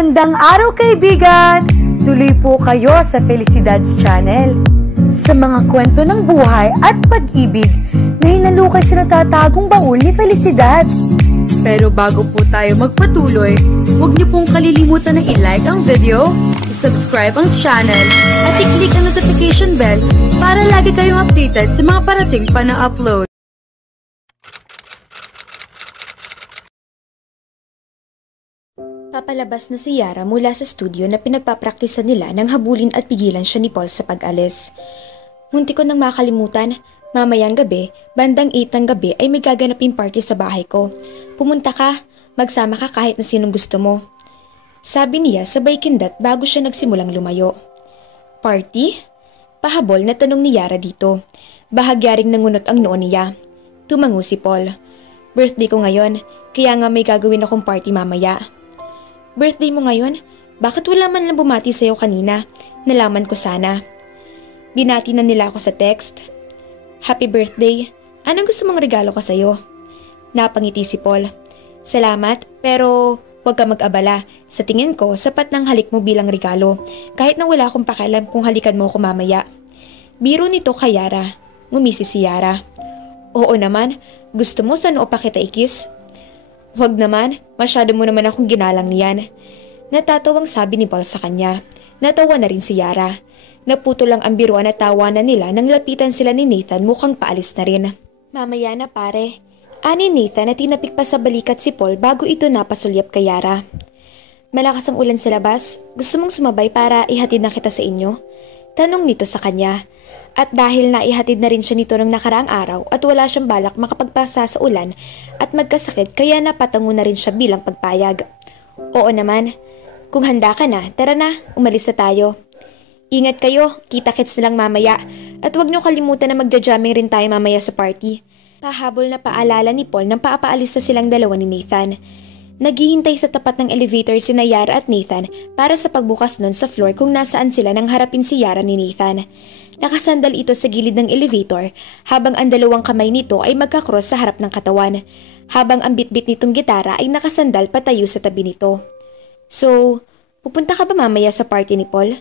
Magandang araw kaibigan! Tuloy po kayo sa Felicidad's Channel. Sa mga kwento ng buhay at pag-ibig na hinalukay sa natatagong baul ni Felicidad. Pero bago po tayo magpatuloy, huwag niyo pong kalilimutan na i-like ang video, i-subscribe ang channel, at i-click ang notification bell para lagi kayong updated sa mga parating pa na upload. Papalabas na si Yara mula sa studio na pinagpapraktisan nila nang habulin at pigilan siya ni Paul sa pag-alis. Munti ko nang makalimutan, mamayang gabi, bandang 8 ng gabi ay may gaganaping party sa bahay ko. Pumunta ka, magsama ka kahit na sinong gusto mo. Sabi niya sabay kindat bago siya nagsimulang lumayo. Party? Pahabol na tanong ni Yara dito. Bahagya ring nangunot ang noo niya. Tumango si Paul. Birthday ko ngayon, kaya nga may gagawin akong party mamaya. Birthday mo ngayon? Bakit wala man lang bumati sa'yo kanina? Nalaman ko sana. Binati na nila ako sa text. Happy birthday. Anong gusto mong regalo ko sa'yo? Napangiti si Paul. Salamat, pero huwag ka mag-abala. Sa tingin ko, sapat ng halik mo bilang regalo. Kahit na wala akong pakialam kung halikan mo ko mamaya. Biro nito kay Yara. Ngumisi si Yara. Oo naman, gusto mo sa noo pa kita ikis? Huwag naman, masyado mo naman akong ginalang niyan. Natatawang sabi ni Paul sa kanya. Natawa na rin si Yara. Naputo lang ang biruan at tawanan nila nang lapitan sila ni Nathan mukhang paalis na rin. Mamaya na pare. Ani Nathan na tinapik pa sa balikat si Paul bago ito napasulyap kay Yara. Malakas ang ulan sa labas. Gusto mong sumabay para ihatid na kita sa inyo? Tanong nito sa kanya. At dahil naihatid na rin siya nito ng nakaraang araw at wala siyang balak makapagpasa sa ulan at magkasakit kaya napatango na rin siya bilang pagpayag. Oo naman. Kung handa ka na, tara na, umalis na tayo. Ingat kayo, kita-kits na lang mamaya at huwag niyo kalimutan na magja-jamming rin tayo mamaya sa party. Pahabol na paalala ni Paul nang paapaalis na silang dalawa ni Nathan. Naghihintay sa tapat ng elevator sina Yara at Nathan para sa pagbukas nun sa floor kung nasaan sila nang harapin si Yara ni Nathan. Nakasandal ito sa gilid ng elevator habang ang dalawang kamay nito ay magkakross sa harap ng katawan, habang ang bitbit nitong gitara ay nakasandal patayo sa tabi nito. So, pupunta ka ba mamaya sa party ni Paul?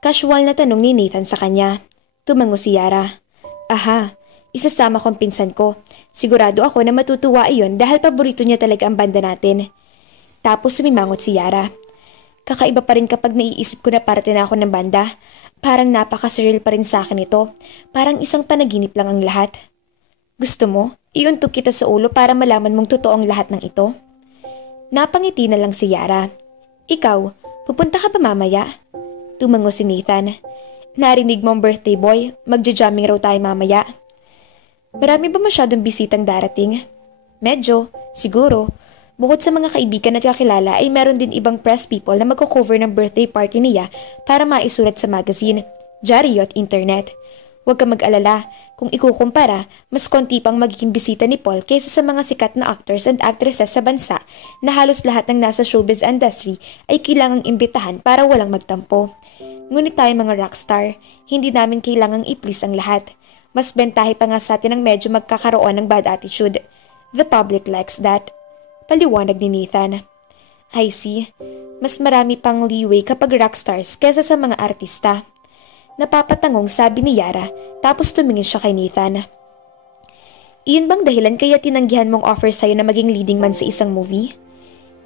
Casual na tanong ni Nathan sa kanya. Tumango si Yara. Aha, isasama kong pinsan ko. Sigurado ako na matutuwa iyon dahil paborito niya talaga ang banda natin. Tapos sumimangot si Yara. Kakaiba pa rin kapag naiisip ko na parte na ako ng banda. Parang napaka-surreal pa rin sa akin ito. Parang isang panaginip lang ang lahat. Gusto mo? Iuntog kita sa ulo para malaman mong totoo ang lahat ng ito? Napangiti na lang si Yara. Ikaw, pupunta ka pa mamaya? Tumango si Nathan. Narinig mo ang birthday boy, magja-jamming raw tayo mamaya. Marami ba masyadong bisitang darating? Medyo, siguro. Bukod sa mga kaibigan at kakilala ay meron din ibang press people na magko-cover ng birthday party niya para maisulat sa magazine, dyaryo at internet. Huwag ka mag-alala, kung ikukumpara, mas konti pang magiging bisita ni Paul kaysa sa mga sikat na actors and actresses sa bansa na halos lahat ng nasa showbiz industry ay kailangang imbitahan para walang magtampo. Ngunit tayo mga rockstar, hindi namin kailangang i-please ang lahat. Mas bentahe pa nga sa atin ang medyo magkakaroon ng bad attitude. The public likes that. Paliwanag ni Nathan. I see. Mas marami pang leeway kapag rockstars kaysa sa mga artista. Napapatangong sabi ni Yara tapos tumingin siya kay Nathan. Iyon bang dahilan kaya tinanggihan mong offer sa'yo na maging leading man sa isang movie?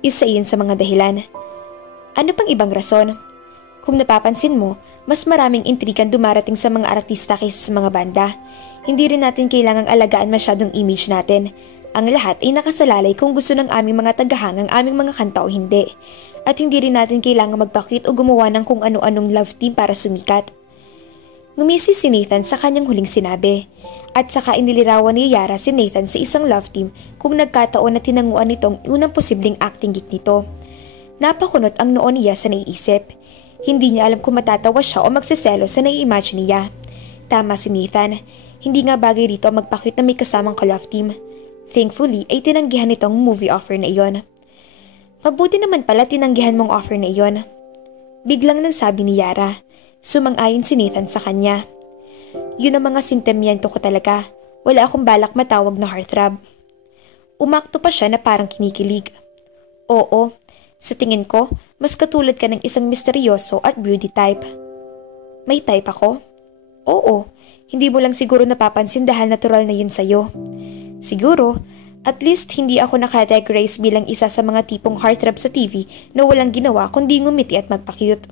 Isa iyon sa mga dahilan. Ano pang ibang rason? Kung napapansin mo, mas maraming intrigan dumarating sa mga artista kaysa sa mga banda. Hindi rin natin kailangang alagaan masyadong image natin. Ang lahat ay nakasalalay kung gusto ng aming mga tagahang ang aming mga kanta o hindi. At hindi rin natin kailangang magpakit o gumawa ng kung ano-anong love team para sumikat. Ngumisi si Nathan sa kanyang huling sinabi. At saka inilirawan ni Yara si Nathan sa isang love team kung nagkataon na tinanguan nitong unang posibleng acting gig nito. Napakunot ang noo niya sa naiisip. Hindi niya alam kung matatawa siya o magsiselo sa nai-imagine niya. Tama si Nathan. Hindi nga bagay rito magpakit na may kasamang ka-love team. Thankfully ay tinanggihan nitong movie offer na iyon. Mabuti naman pala tinanggihan mong offer na iyon. Biglang nang sabi ni Yara. Sumang-ayon si Nathan sa kanya. Yun ang mga sentimiento ko talaga. Wala akong balak matawag na heartthrob. Umakto pa siya na parang kinikilig. Oo, Sa tingin ko, mas katulad ka ng isang misteryoso at broody type. May type ako? Oo, hindi mo lang siguro napapansin dahil natural na yun sa'yo. Siguro, at least hindi ako nakategorize bilang isa sa mga tipong heartthrob sa TV na walang ginawa kundi ngumiti at magpa-cute.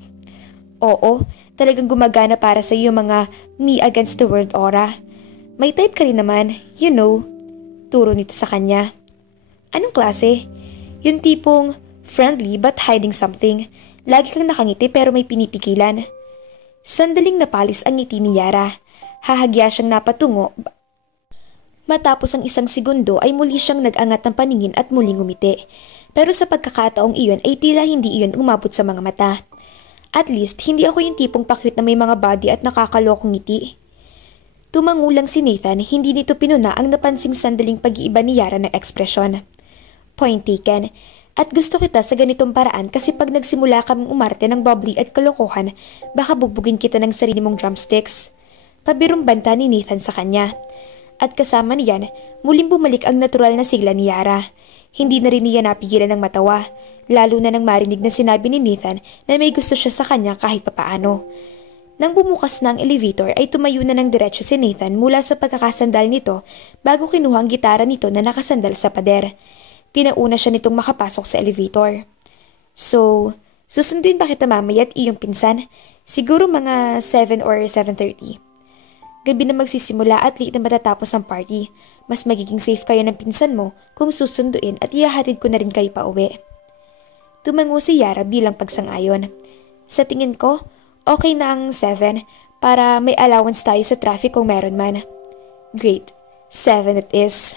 Oo, talagang gumagana para sa iyo mga me against the world aura. May type ka rin naman, you know. Turo nito sa kanya. Anong klase? Yung tipong friendly but hiding something. Lagi kang nakangiti pero may pinipigilan. Sandaling napalis ang ngiti ni Yara. Hahagya siyang napatungo. Matapos ang isang segundo ay muli siyang nag-angat ng paningin at muling ngumiti. Pero sa pagkakataong iyon ay tila hindi iyon umabot sa mga mata. At least, hindi ako yung tipong pakyut na may mga body at nakakalokong ngiti. Tumangulang si Nathan, hindi nito pinuna ang napansing sandaling pag-iiba ni Yara ng ekspresyon. Point taken. At gusto kita sa ganitong paraan kasi pag nagsimula kang umarte ng bubbly at kalokohan, baka bugbugin kita ng sarili mong drumsticks. Pabirong banta ni Nathan sa kanya. At kasama niyan, muling bumalik ang natural na sigla ni Yara. Hindi na rin niya napigilan ng matawa, lalo na nang marinig na sinabi ni Nathan na may gusto siya sa kanya kahit papaano. Nang bumukas na ang elevator ay tumayo na ng diretso si Nathan mula sa pagkakasandal nito bago kinuha ang gitara nito na nakasandal sa pader. Pinauna siya nitong makapasok sa elevator. So, susundin ba kita mamaya at iyong pinsan? Siguro mga 7 or 7:30. Gabi na magsisimula at late na matatapos ang party. Mas magiging safe kayo ng pinsan mo kung susunduin at ihahatid ko na rin kayo pa uwi. Tumango si Yara bilang pagsang-ayon. Sa tingin ko, okay na ang 7 para may allowance tayo sa traffic kung meron man. Great, 7 it is.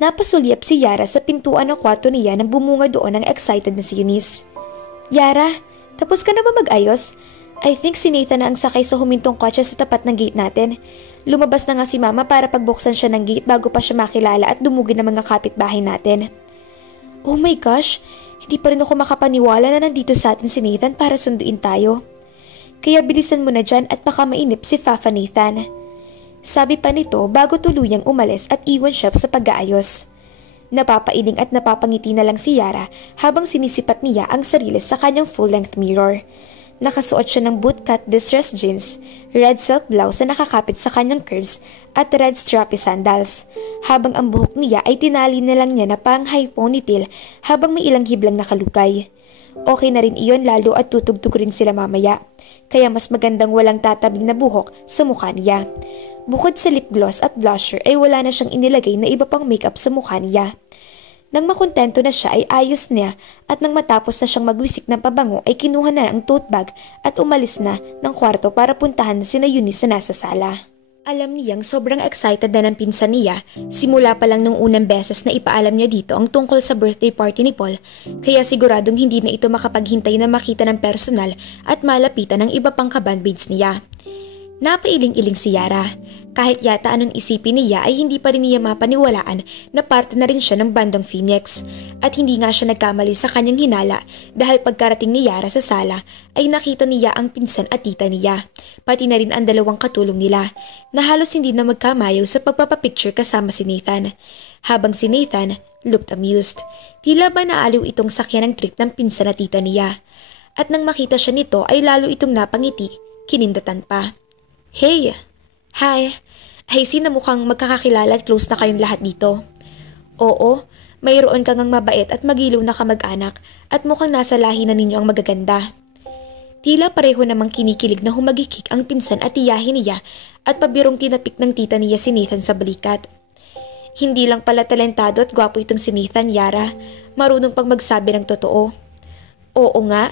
Napasulyap si Yara sa pintuan ng kwarto niya nang bumunga doon ang excited na si Eunice. Yara, tapos ka na ba mag-ayos? I think si Nathan na ang sakay sa humintong kotse sa tapat ng gate natin. Lumabas na nga si Mama para pagbuksan siya ng gate bago pa siya makilala at dumugin ng mga kapitbahay natin. Oh my gosh, hindi pa rin ako makapaniwala na nandito sa atin si Nathan para sunduin tayo. Kaya bilisan mo na dyan at baka mainip si Fafa Nathan. Sabi pa nito bago tuluyang umalis at iwan siya sa pag-aayos. Napapailing at napapangiti na lang si Yara habang sinisipat niya ang sarili sa kanyang full-length mirror. Nakasuot siya ng bootcut distressed jeans, red silk blouse na nakakapit sa kanyang curves at red strappy sandals. Habang ang buhok niya ay tinali na lang niya na pang high ponytail habang may ilang hiblang nakalukay. Okay na rin iyon lalo at tutugtog rin sila mamaya. Kaya mas magandang walang tatabing na buhok sa mukha niya. Bukod sa lip gloss at blusher ay wala na siyang inilagay na iba pang makeup sa mukha niya. Nang makontento na siya ay ayos niya at nang matapos na siyang magwisik ng pabango ay kinuha na ang tote bag at umalis na ng kwarto para puntahan na sina Eunice na nasa sala. Alam niyang sobrang excited na ng pinsan niya simula pa lang nung unang beses na ipaalam niya dito ang tungkol sa birthday party ni Paul kaya siguradong hindi na ito makapaghintay na makita ng personal at malapitan ng iba pang kabandmates niya. Napailing-iling si Yara. Kahit yata anong isipin niya ay hindi pa rin niya mapaniwalaan na parte na rin siya ng bandang Phoenix. At hindi nga siya nagkamali sa kanyang hinala dahil pagkarating ni Yara sa sala ay nakita niya ang pinsan at tita niya. Pati na rin ang dalawang katulong nila na halos hindi na magkamayaw sa pagpapapicture kasama si Nathan. Habang si Nathan looked amused. Tila ba naaliw itong sakyan ng trip ng pinsan at tita niya. At nang makita siya nito ay lalo itong napangiti, kinindatan pa. Hey! Hi! Ay sina mukhang magkakakilala at close na kayong lahat dito. Oo, mayroon kang mabait at magilaw na kamag-anak at mukhang nasa lahi na ninyo ang magaganda. Tila pareho namang kinikilig na humagikik ang pinsan at tiyahin niya at pabirong tinapik ng tita niya si Nathan sa balikat. Hindi lang pala talentado at gwapo itong si Nathan, Yara. Marunong pang magsabi ng totoo. Oo nga.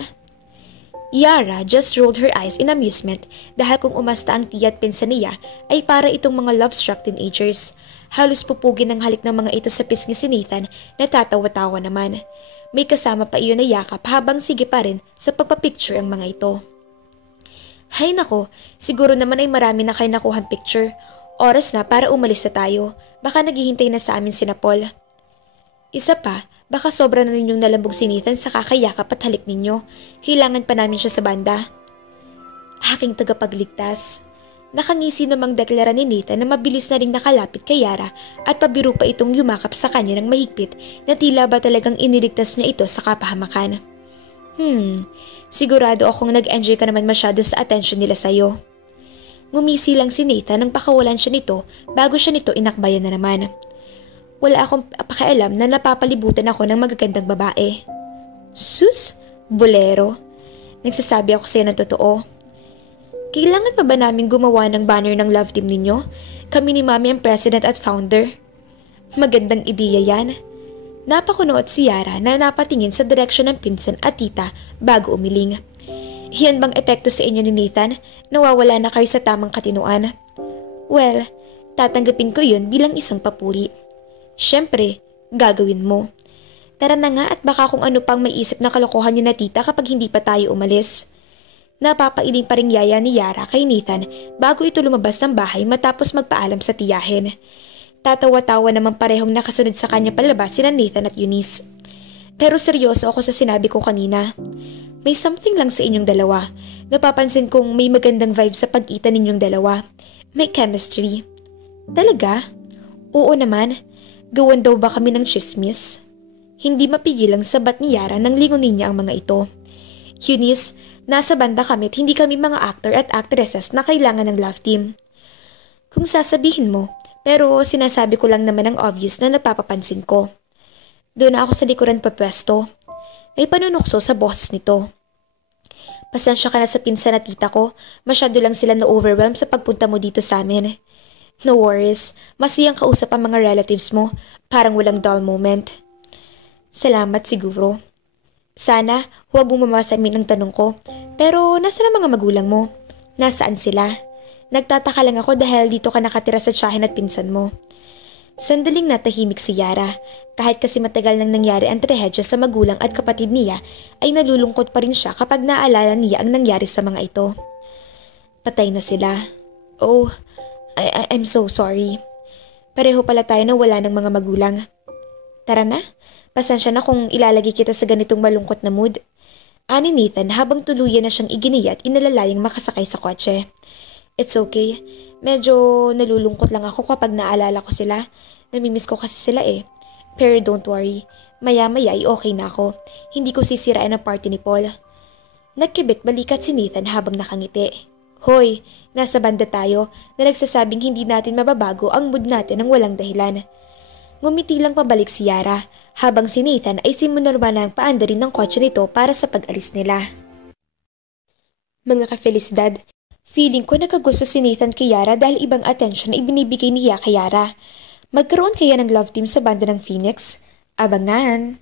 Yara just rolled her eyes in amusement dahil kung umasta ang tiya at pinsan niya ay para itong mga love-struck teenagers. Halos pupugin ng halik ng mga ito sa pisngi si Nathan na tatawa-tawa naman. May kasama pa iyon na yakap habang sige pa rin sa pagpapicture ang mga ito. Hay nako, siguro naman ay marami na kayo nakuhang picture. Oras na para umalis na tayo. Baka naghihintay na sa amin sina Paul. Isa pa, baka sobra na ninyong nalambog si Nathan sa kakayakap at halik ninyo. Kailangan pa namin siya sa banda. Aking tagapagligtas. Nakangisi namang deklara ni Nathan na mabilis na ring nakalapit kay Yara at pabiro pa itong yumakap sa kanya ng mahigpit na tila ba talagang iniligtas niya ito sa kapahamakan. Sigurado akong nag-enjoy ka naman masyado sa attention nila sa'yo. Ngumisi lang si Nathan nang pakawalan siya nito bago siya nito inakbayan na naman. Wala akong pakialam na napapalibutan ako ng magagandang babae. Sus, bolero. Nagsasabi ako sa'yo ng totoo. Kailangan pa ba namin gumawa ng banner ng love team ninyo? Kami ni Mami ang president at founder. Magandang ideya yan. Napakunood si Yara na napatingin sa direksyon ng pinsan at tita bago umiling. Yan bang epekto sa inyo ni Nathan? Nawawala na kayo sa tamang katinuan? Well, tatanggapin ko yun bilang isang papuri. Siyempre, gagawin mo. Tara na nga at baka kung ano pang maiisip na kalokohan ni na tita kapag hindi pa tayo umalis. Napapailing pa ring yaya ni Yara kay Nathan bago ito lumabas ng bahay matapos magpaalam sa tiyahin. Tatawa-tawa naman parehong nakasunod sa kanya palabas sina Nathan at Eunice. Pero seryoso ako sa sinabi ko kanina. May something lang sa inyong dalawa. Napapansin kong may magandang vibe sa pag-itan ninyong dalawa. May chemistry. Talaga? Oo naman. Gawan daw ba kami ng chismis? Hindi mapigil ang sabat ni Yara nang lingunin niya ang mga ito. Eunice, nasa banda kami at hindi kami mga actor at actresses na kailangan ng love team. Kung sasabihin mo, pero sinasabi ko lang naman ang obvious na napapapansin ko. Doon ako sa likuran papwesto. May panunukso sa boses nito. Pasensya ka na sa pinsan at tita ko, masyado lang sila na-overwhelm sa pagpunta mo dito sa amin. No worries, masiyang kausap ang mga relatives mo, parang walang dull moment. Salamat siguro. Sana, huwag mong mamasamin ang tanong ko. Pero, nasaan ang mga magulang mo? Nasaan sila? Nagtataka lang ako dahil dito ka nakatira sa tiyahin at pinsan mo. Sandaling natahimik si Yara. Kahit kasi matagal nang nangyari ang trahedya sa magulang at kapatid niya, ay nalulungkot pa rin siya kapag naalala niya ang nangyari sa mga ito. Patay na sila. Oh, I'm so sorry. Pareho pala tayo na wala ng mga magulang. Tara na. Pasensya na kung ilalagay kita sa ganitong malungkot na mood. Ani Nathan habang tuluyan na siyang iginiya at inalalayang makasakay sa kotse. It's okay. Medyo nalulungkot lang ako kapag naalala ko sila. Namimiss ko kasi sila eh. Pero don't worry. Maya-maya ay okay na ako. Hindi ko sisirain ang party ni Paul. Nagkibit balikat si Nathan habang nakangiti. Hoy, nasa banda tayo na nagsasabing hindi natin mababago ang mood natin ng walang dahilan. Ngumiti lang pabalik si Yara habang si Nathan ay simunarwa na ang paandarin ng kotse nito para sa pag-alis nila. Mga ka-Felicidad, feeling ko nakagusto si Nathan kay Yara dahil ibang atensyon na ibinibigay niya kay Yara. Magkaroon kaya ng love team sa banda ng Phoenix? Abangan!